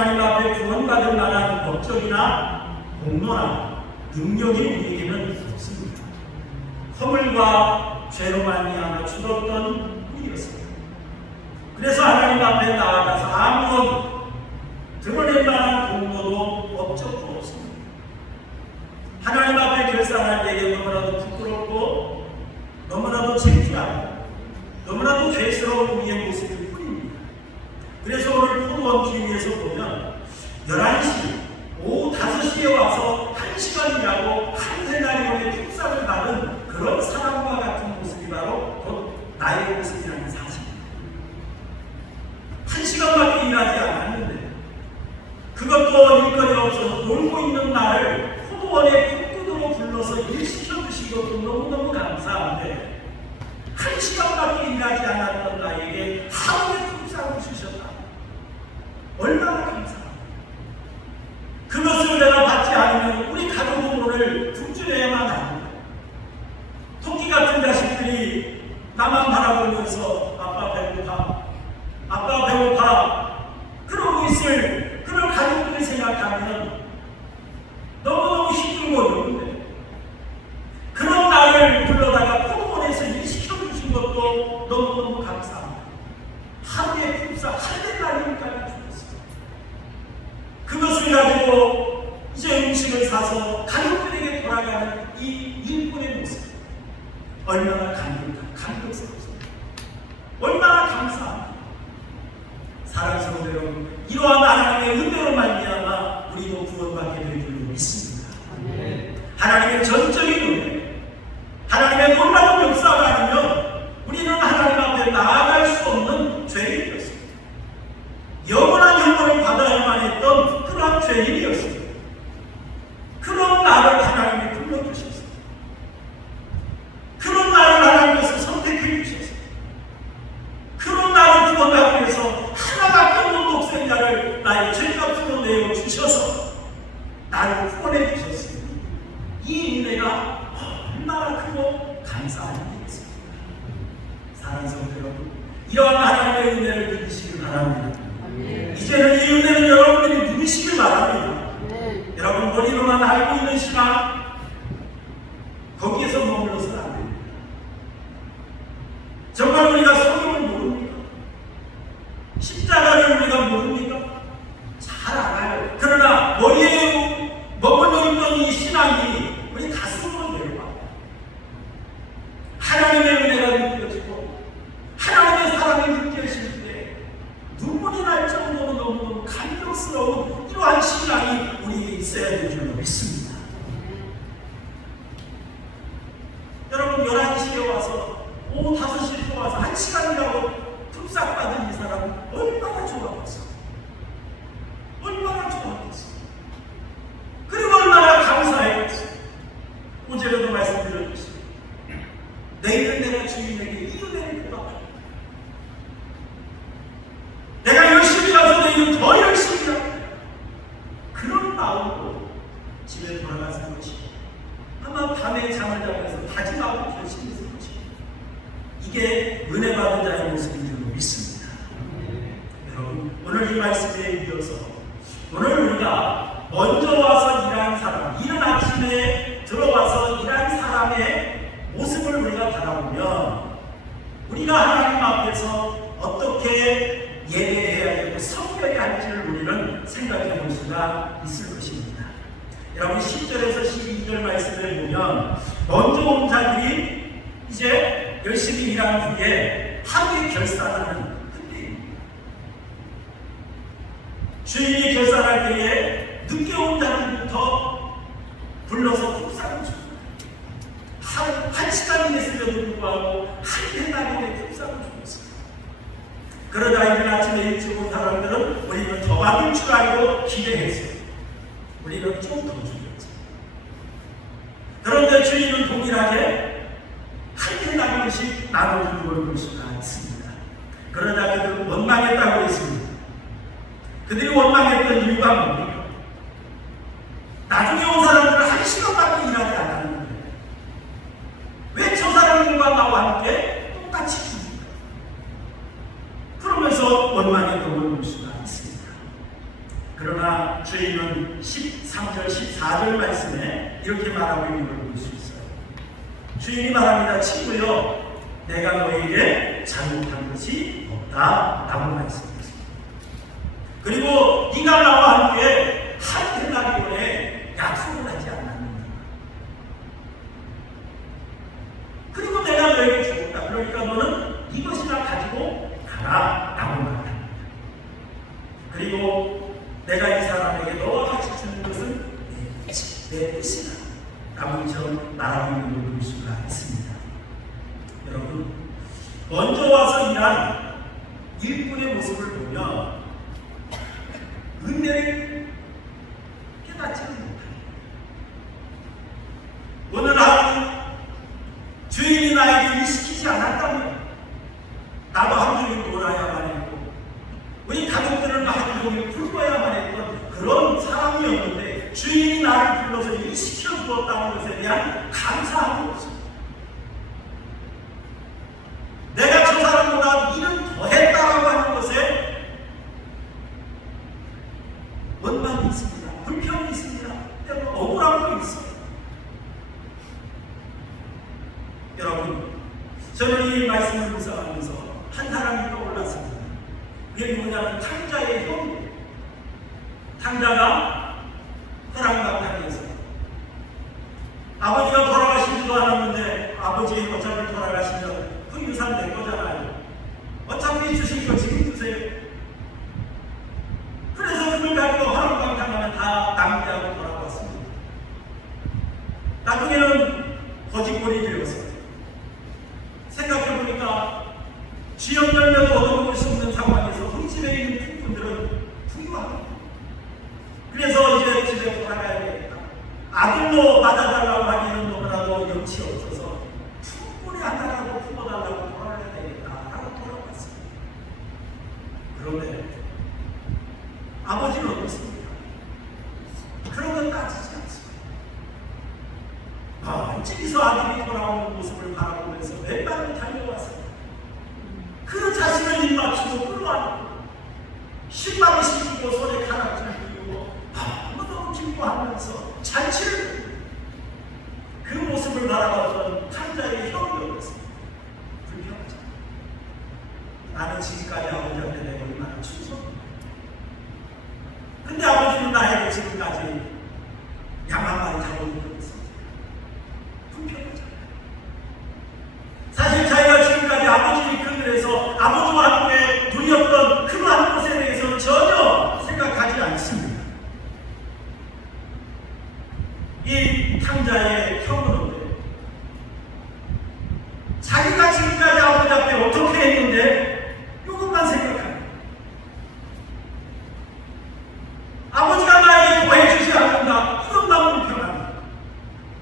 하나님 앞에 구원받을 만한 법적이나 공로나 능력이 우리에게는 없습니다. 허물과 죄로 말미암아 죽었던 우리였습니다. 그래서 하나님 앞에 나아가서 아무런 드러낼 만한 공로도 법적도 없습니다. 하나님 앞에 결산할 때에 너무나도 부끄럽고 너무나도 창피하고 너무나도 죄스러운 우리의 모습일 뿐입니다. 그래서 오늘 포도원 기회에서 보면 11시, 오후 5시에 와서 1시간이라고 한세나리온의 핍삭을 받은 그런 사람과 같은 모습이 바로 곧 나의 모습이라는 사실입니다. 1시간밖에 일하지 않았는데 그것도 일거리 없어서 놀고 있는 나를 포도원의 끝으로 불러서 일시켜주신 것도 너무너무 감사한데 1시간밖에 일하지 않았던 나에게 하루의 핍삭을 주셨다. 얼마나 감사합니다. 그것을 내가 받지 않으면 우리 가족은 오늘 굶주려야만 합니다. 토끼 같은 자식들이 나만 바라보면서 아빠 배고파, 아빠 배고파 그러고 있을 그런 가족들을 생각하면 너무너무 힘들고 어려운데 그런 나를 불러다가 포도원에서 일시켜주신 것도 너무너무 감사합니다. 하루에 핍삭 한 달까지 주셨어요. 그것을 가지고 이제 음식을 사서 가족들에게 돌아가는 이 일꾼의 모습 얼마나 감격스럽습니다. 얼마나 감사합니다. 사랑스러운 여러분, 이러한 하나님의 은혜로 말미암아 우리도 구원받게 될 줄로 믿습니다. 하나님의 전적인 은혜, 하나님의 놀라운 역사가 아니면 우리는 하나님 앞에 나아갈 수 없는 죄인이었습니다. 영원한 형벌을 받아야만 했던 그러한 죄인이었습니다. 그런 나를 하나님이 불러주셨습니다. 그런 나를 하나님께서 선택해 주셨습니다. 그런 나를 구원하기 위해서 하나밖에 없는 독생자를 나의 죄값으로 내어 주셔서 나를 구원해 주셨습니다. 이 은혜가 얼마나 크고 감사한 일이겠습니까? 사랑스러운 여러분, 이러한 하나님의 은혜를 누리시길 바랍니다. 이제는 이 은혜는 여러분들이 누리시길 바랍니다. 여러분 머리로만 알고 있는 신앙 거기에서 머물러서는 안 됩니다. 정말 우리가 성경을 모릅니까? 십자가를 우리가 모릅니까? 잘 알아요. 그러나 머리에 머물러 있던 이 신앙이 우리 가슴으로 내려와요. 하나님의 은혜가 느껴지고 하나님의 사랑이 느껴질 때 눈물이 날 정도로 너무너무 감격스러운 이러한 신앙이 우리에게 있어야 될 줄로 믿습니다. 여러분 11시에 와서 오후 5시에 와서 1시간이라고 흡삭받은 이 사람은 얼마나 좋아했어. 얼마나 좋아했어. 그리고 얼마나 감사했어. 어제도 말씀드렸듯이 내일은 내가 주인에게 이 은혜를 베풀어. 내가 열심히 가서 내일은 더 열심히 가. 그런 마음으로 집에 돌아가서 것이 아마 밤에 잠을 자면서 다짐하고 결심했을 것이 이게 은혜 받은 자의 모습인 줄 믿습니다. 여러분 오늘 이 말씀에 이어서 오늘 우리가 먼저 와서 일한 사람, 이른 아침에 들어와서 일한 사람의 모습을 우리가 바라보면 우리가 하나님 앞에서 어떻게 예배해야 되고 섬겨야 할지를 우리는 생각해 볼 수가 있을 것입니다. 여러분 10절에서 12절 말씀을 보면 먼저 온 자들이 이제 열심히 일한 후에 하루에 결산하는 그때입니다. 주인이 결산할 때에 늦게 온 자들부터 불러서 푹상을 줍니다. 한 시간이었음에도 불구하고 한 대나리온의 푹상을 줍니다. 그러다 이른 아침에 일찍 온 사람들은 우리는 더 받을 줄 알고 기대했어요. 우리는 좀 더 주겠죠. 그런데 주인은 동일하게 한 대나리온씩 나눠주는 걸 볼 수가 있습니다. 그러다 그들은 원망했다고 했습니다. 그들이 원망했던 이유가 뭡니까? 나중에 온 사람들은 1시간밖에 일하지 않았는데 왜 저 사람들과 나와 함께 똑같이 줍니까? 그러면서 원망했던 걸 볼 수가 있습니다. 그러나 주인은 13절, 14절 말씀에 이렇게 말하고 있는 걸 볼 수 있어요. 주인이 말합니다. 친구여, 내가 너에게 잘못한 것이 없다 라고 말씀했습니다. 그리고 네가 나와 함께 한 데나리온에 약속을 하지 않았느냐. 그리고 내가 너에게 주었다. 그러니까 너는 이것이나 가지고 가라 라고 말합니다. 그리고 내가 이 사람에게 너와 같이 주는 것은 내 뜻이다 라고 이처럼 말하고 있는 걸 볼 수가 있습니다. 여러분, 먼저 와서 일한 일꾼의 모습을 보면 은혜를 깨닫지는 못합니다. 오늘 하루 주인이 나에게 일 시키지 않았다면 나도 하루 종일 놀아야만 했고 우리 가족들을 하루 종일 굶어야만 했던 그런 사람이었는데 주인이 나를 불러서 일 시켜주었다는 것에 대한 감사함이 없습니다. 내가 저 사람보다 일은 더 했다라고 하는 것에 원망이 있습니다. 불평이 있습니다. 때로 억울함도 있어요. 여러분, 저는 이 말씀을 묵상하면서 한 사람이 떠올랐습니다. 그게 뭐냐면 탕자의 형. 탕자가 허랑방탕에서 아버지가 돌아가시지도 않았는데 아버지 어차피 돌아가시면 그 유산 내 거잖아요. 어차피 주실 거 지금 주세요. 그래서 그걸 가지고 허랑방탕하면 다 낭비하고 돌아왔습니다. 나중에는 거짓골이 되었어요. 생각해보니까 쥐염 열매도 얻어먹을 수 없는 상황에서 우리 집에 있는 풍분들은 풍요합니다. 그래서 이제 집에 돌아가야 되겠다. 아들로 맞아달라고 하기에는 너무나도 염치 없어서 충분히 하나라도 품어달라고 돌아가야 되겠다라고 돌아왔습니다. 그런데 아버지는 어떻습니까? 그런 건 따지지 않습니다. 집에서 아들이 돌아오는 모습을 바라보면서 왼발로 달려왔습니다. 그 자신을 입맞추고 끌어안고 신발을 신고 손에 가락지를 들고 너무 기뻐하면서 잔치를 그 모습을 바라봤던 탕자의 형이었습니다. 불평하자. 나는 지금까지 아버지한테 내가 얼마나 충성입니다. 근데 아버지는 나에게 지금까지 양 한 마리 잡아주고 있습니다. 불평하자. 사실 자기가 지금까지 아버지 그늘에서 아버지와 함께 누렸던 그러한 것에 대해서는 전혀 생각하지 않습니다. 이 탕자의 형은 자기가 지금까지 아버지 앞에 어떻게 했는데 이것만 생각합니다. 아버지가 나에게 뭐 해주지 않는다. 그것만 불평합니다.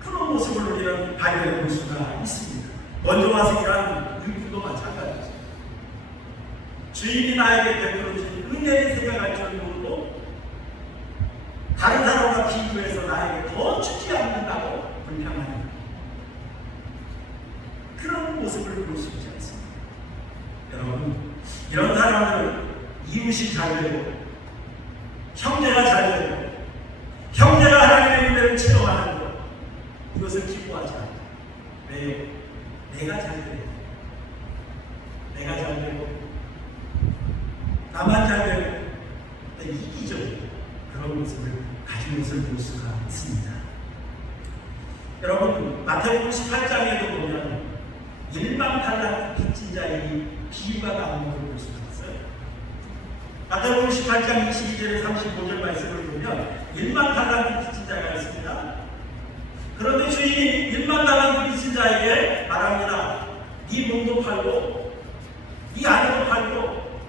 그런 모습을 우리는 발견해 볼 수가 있습니다. 먼저 와서 일하는 일꾼도 마찬가지죠. 주인이 나에게 베풀어준 은혜를 생각할 줄 모르고 다른 사람과 비교해서 나에게 더 주지 않는다고 불평합니다. 그런 모습을 볼 수 있지 않습니다. 여러분, 이런 사람은 이웃이 잘 되고 형제가 잘 되고 형제가 하나님의 은혜를 체험하는 것, 이것을 기뻐하지 않아요. 왜요? 내가 잘 되고 내가 잘 되고 나만 잘 되고 이기적인 그런 모습을 가진 것을 볼 수가 있습니다. 여러분, 마태복음 18장에도 보면 1만 달란트 빚진 자의 비유가 나오는 걸 볼 수가 있어요. 마태복음 18장 22절에 35절 말씀을 보면 1만 달란트 빚진 자가 있습니다. 그런데 주인이 1만 달란트 빚진 자에게 말합니다. 네 몸도 팔고 네 아내도 팔고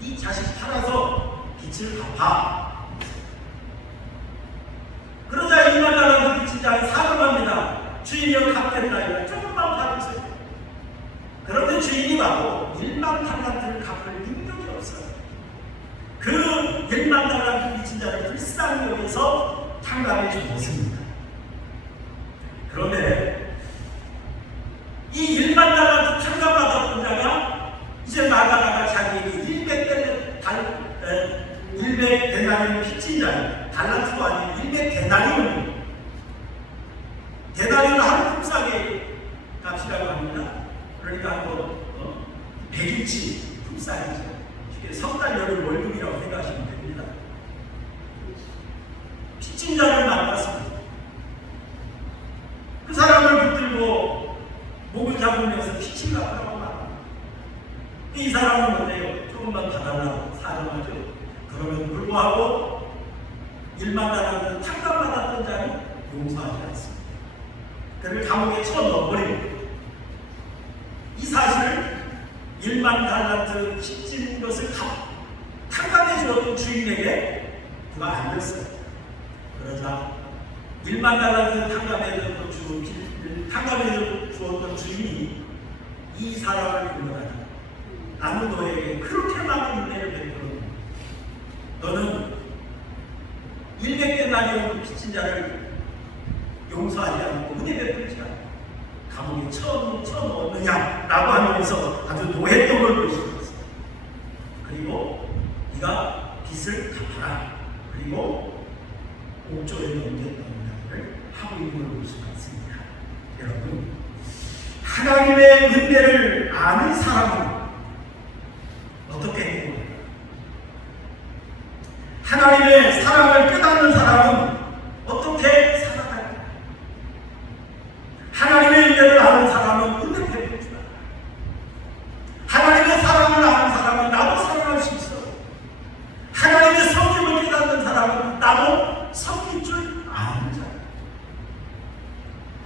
네 자식 팔아서 빚을 갚아. 그러자 1만 달란트 빚진 자는 사과합니다. 주인이여 갚겠나이다. 조금만 받으세요. 그런데 주인이 봐도 1만 달란트를 갚을 능력이 없어요. 그 1만 달란트 빚진 자를 불쌍히 여겨서 탕감해 주었습니다. 그런데 이 1만 달란트 탕감받았던 자가 이제 나가다가 자기에게 100데나리온을 데나리온 빚진 달란트도 아닌 100데나리온. 데나리온 하루 품삯의 값이라고 합니다. 그러니까 뭐 100일치 품삯이죠. 석달 열흘 월급이라고 생각하시면 됩니다. 빚진 자를 만났습니다. 그 사람을 붙들고 목을 잡으면서 빚을 갚으라고 말합니다. 이 사람은 어때요? 조금만 봐달라고 사정하죠. 그러면 불구하고 1만 달란트 탕감받았던 자는 용서하지 않습니다. 그를 감옥에 쳐넣어버리고 이 사실을 1만 달란트 빚진 것을 탕감해 주었던 주인에게 그가 알렸어요. 그러자 1만 달란트 탕감해 주었던 주인이 이 사람을 불러가지고 나는 너에게 그렇게 많은 은혜를 베풀었노. 너는 100데나리온 빚진 자를 용서하지 않고 은혜 베풀지 않고 감옥에 쳐넣었느냐 라고 하면서 아주 노했던 볼 수 있습니다. 그리고 네가 빚을 갚아라. 그리고 옥조에 넘겼던 이야기를 하고 있는 걸 볼 수가 있습니다. 여러분, 하나님의 은혜를 아는 사람은 어떻게 행동할까요? 하나님의 사랑을 깨닫는 사람은 어떻게 살아갈까요? 하나님의 은혜를 아는 사람은 은혜 베풀 줄 알아요. 하나님의 사랑을 아는 사람은 나도 사랑할 수 있어. 하나님의 성품을 깨닫는 사람은 나도 섬길 줄 아는 자.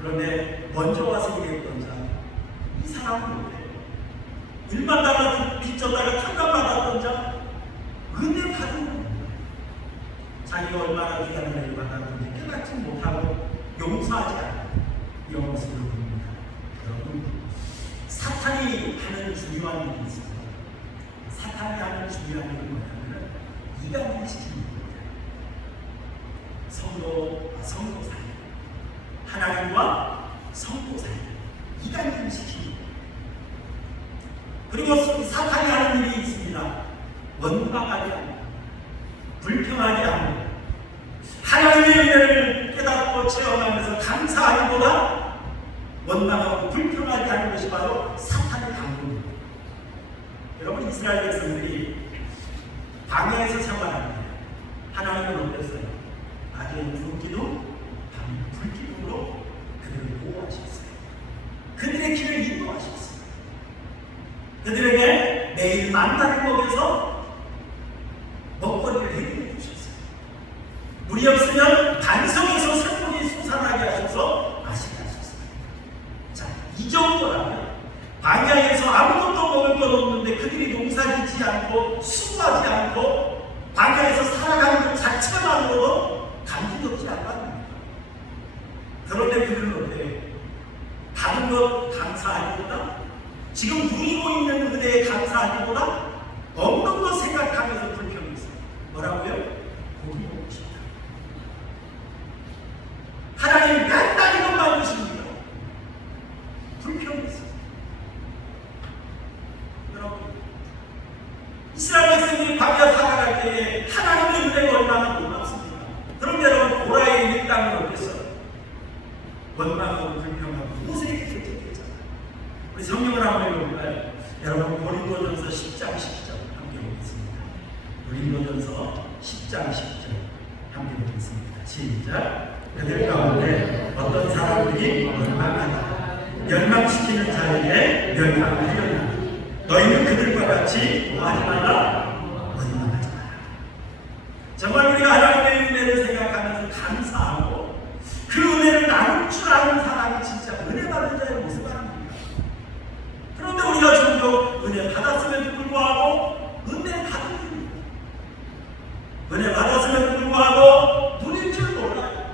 그런데 먼저 와서 얘기했던 자, 이 사람은 못해요. 1만 달러 빚졌다가 탕감받았던 자, 은혜 받은 겁니다. 자기가 얼마나 귀한 은혜를 받았는지 깨닫지 못하고 용서하지 않고 영혼을 봅니다. 여러분, 사탄이 하는 중요한 일이 있습니다. 사탄이 하는 중요한 일은 뭐냐면 이간질 시키는 겁니다. 성도 사이, 하나님과 성도 사이 이간질 시키는 겁니다. 그리고 사탄이 하는 일이 있습니다. 원망하지 않고 불평하지 않고 하나님의 은혜를 깨닫고 체험하면서 감사하기보다 원망하고 불평하지 않는 것이 바로 사탄의 방법입니다. 여러분, 이스라엘 백성들이 광야에서 생활합니다. 하나님은 어땠어요? 낮에는 구름기둥, 밤에는 불기둥으로 그들을 보호하셨어요. 그들의 길을 인도하셨어요. 그들에게 매일 만나를 먹여서 먹거리를 해결해 주셨어요. 물이 없으면 반석에서 샘물이 솟아나게 하셔서 마시게 하셨어요. 자, 이 정도라면 광야에서 아무것도 먹을 것 없는데 그들이 농사짓지 않고 수고하지 않고 광야에서 살아가는 것 자체만으로도 감격지 않았습니다. 그런데 그들은 어때요? 다른 것 감사하기보다 지금 누리고 있는 은혜에 감사하기보다 없는 것 생각하면서 불평했어요. 뭐라고요? 고기 먹고 싶다. 하나님 맨날 이것만 주십니다. 불평했어요. 여러분, 이스라엘 백성들이 광야 살아갈 때에 하나님의 은혜가 얼마나 놀랍습니다. 그런데 여러분, 고라의 이 땅은 어땠어요? 원망하고 불평하고 모세에게 결정했잖아요. 우리 성경을 한번 읽어볼까요? 여러분, 고린도전서 10장 10절 함께 보겠습니다. 고린도전서 10장 10절 함께 보겠습니다. 시작. 그들 가운데 어떤 사람들이 원망하다 멸망시키는 자에게 멸망을 하려나 너희는 그들과 같이 뭐하지 말라? 원망하지 마라. 정말 우리가 하나님의 은혜를 생각하면서 감사하고 그 은혜를 나눌 줄 아는 사람이 진짜 은혜 받은 자의 모습을 합니다. 그런데 우리가 종종 은혜 받았음에도 불구하고 은혜 받은 줄입니다. 은혜 받았음에도 불구하고 누릴 줄 몰라요.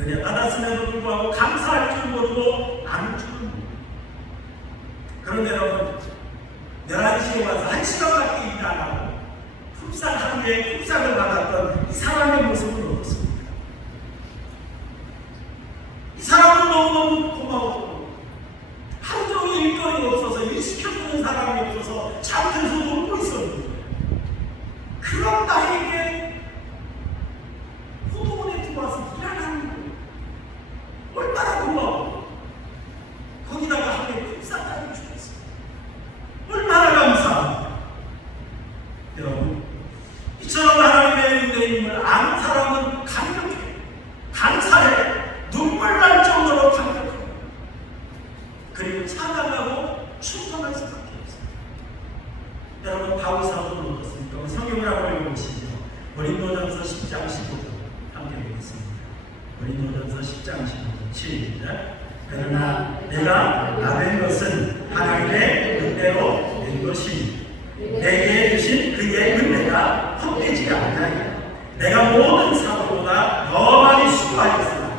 은혜 받았음에도 불구하고 감사할 줄 모르고 나눌 줄은 모릅니다. 그런데 여러분, 11시에 와서 1시간밖에 일 안 하고 품삯 하루에 품삯을 받았던 이 사람의 모습은 어떻습니까? 이 사람은 너무너무 고마워. 하루 종일 일거리가 없어서 일 시켜주는 사람이 없어서 잠들어서 놀고 있었는데 그런 나에게 은혜임을 아는 사람은 감격해, 감사해, 눈물 날 정도로 감격해. 그리고 찬양하고 충성할 수밖에 없어요. 여러분, 바울 사도는 어떻습니까? 성경을 한번 읽어보시죠. 고린도전서 10장 15절 함께 보겠습니다. 고린도전서 10장 15절 시작. 그러나 내가 나된 것은 하나님의 은혜로 된 것이니 내게 주신 그의 은혜가 헛되지 않나이다. 내가 모든 사도보다 더 많이 수고하였으나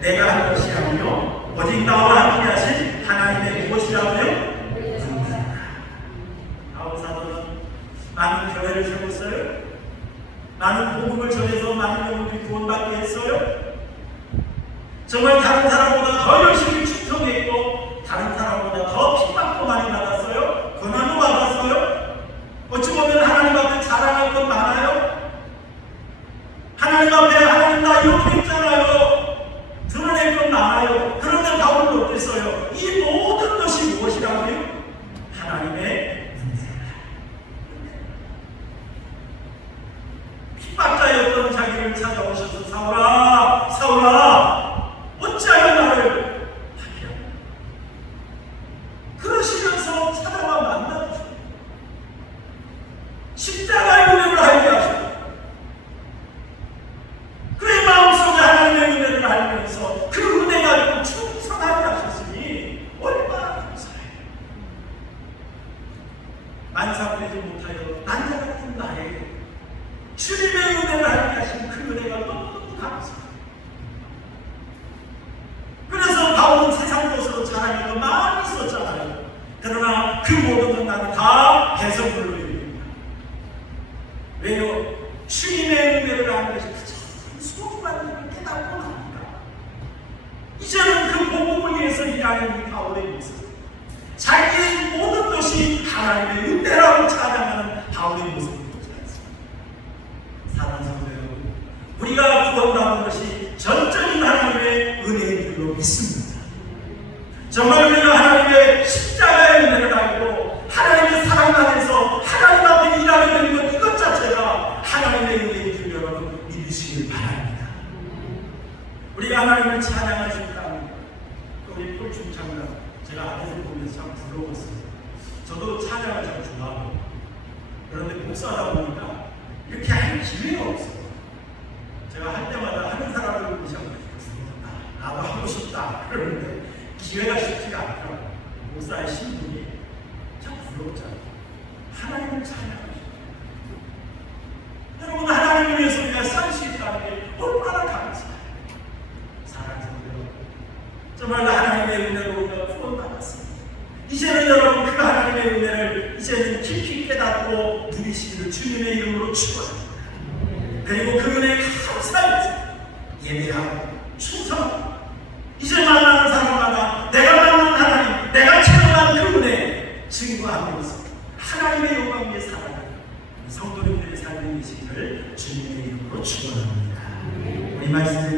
내가 한 것이 아니요 오직 나와 함께 하신 하나님의 무엇이라고요? 바울 사도는 많은 교회를 세웠어요. 많은 복음을 전해서 많은 영혼들이 구원받게 했어요. 정말 다른 사람보다 더 열심히 충성했고 다른 사람보다 더 핍박도 많이 받았어요. 고난도 받았어요. 어찌 보면 하나님 앞에 자랑할 것 많아요. 하나님 앞에 하나님 나 이렇게 했잖아요. 드러낼 것 많아요. 그런데 바울은 어땠어요? 이 모든 것이 무엇이라고요? 하나님의 은혜라. 핍박자였던 자기를 찾아오셔서 사울아, 사울아, 어찌하여 나를 파괴하냐. 그러시면서 찾아와 만나주시고 십자가의 은혜를 알게 하시고 그의 마음속에 하나님의 은혜를 알면서 그 은혜 가지고 충성하게 하셨으니 얼마나 감사해요. 만삭되지 못하여 난자 같은 나에게 주님의 은혜를 알게 하신 그 은혜가 너무너무 감사해요. 그래서 바울은 세상 것으로 자랑할 거 많이 있었잖아요. 그러나 그 모든 건 나는 다 배설물로 이룹니다. 왜요? 주님의 은혜를 아는 것이 가장 소중한 일을 깨닫고 납니다. 이제는 그 복음을 위해서 일하는 이 바울의 모습, 자기의 모든 것이 하나님의 은혜라고 찬양하는 바울의 모습을 보지 않습니다. 사랑하는 성도 여러분, 우리가 구원받은 것이 전적인 하나님의 은혜인 줄로 믿습니다. 정말 우리가 하나님의 십자가의 은혜를 알고 하나님의 사랑 안에서 하나님 앞에 일하게 되는 것, 이것 자체가 하나님의 은혜인 줄 여러분 믿으시길 바랍니다. 우리가 하나님을 찬양할 수 있다는 우리 꿀중창단 제가 앞에서 보면서 참 부러웠어요. 저도 찬양을 참 좋아하고 그런데 목사다 보니까 이렇게 할 기회가 없어요. 제가 할 때마다 하는 사람을 보시면 나도 하고 싶다 그러는데 기회가 쉽지가 않더라고요. 목사의 신분이 참 부럽잖아요. 하나님을 찬양하시고 여러분, 하나님을 위해서 우리가 살 수 있다는 게 얼마나 감사해요. 사랑하는 여러분, 정말 하나님의 은혜로 우리가 구원받았습니다. 이제는 여러분 그 하나님의 은혜를 이제는 깊이 깨닫고 누리시기를 주님의 이름으로 축원합니다. 그리고 그 은혜에 감사해서 예배하고 충성하고 이제 만나는 사람마다 내가 만난 하나님, 내가 체험한 그 은혜 증거하면서 하나님의 영광 위에 살아가는 성도님들의 삶이 되시기를 주님의 이름으로 축원합니다. 우리 말씀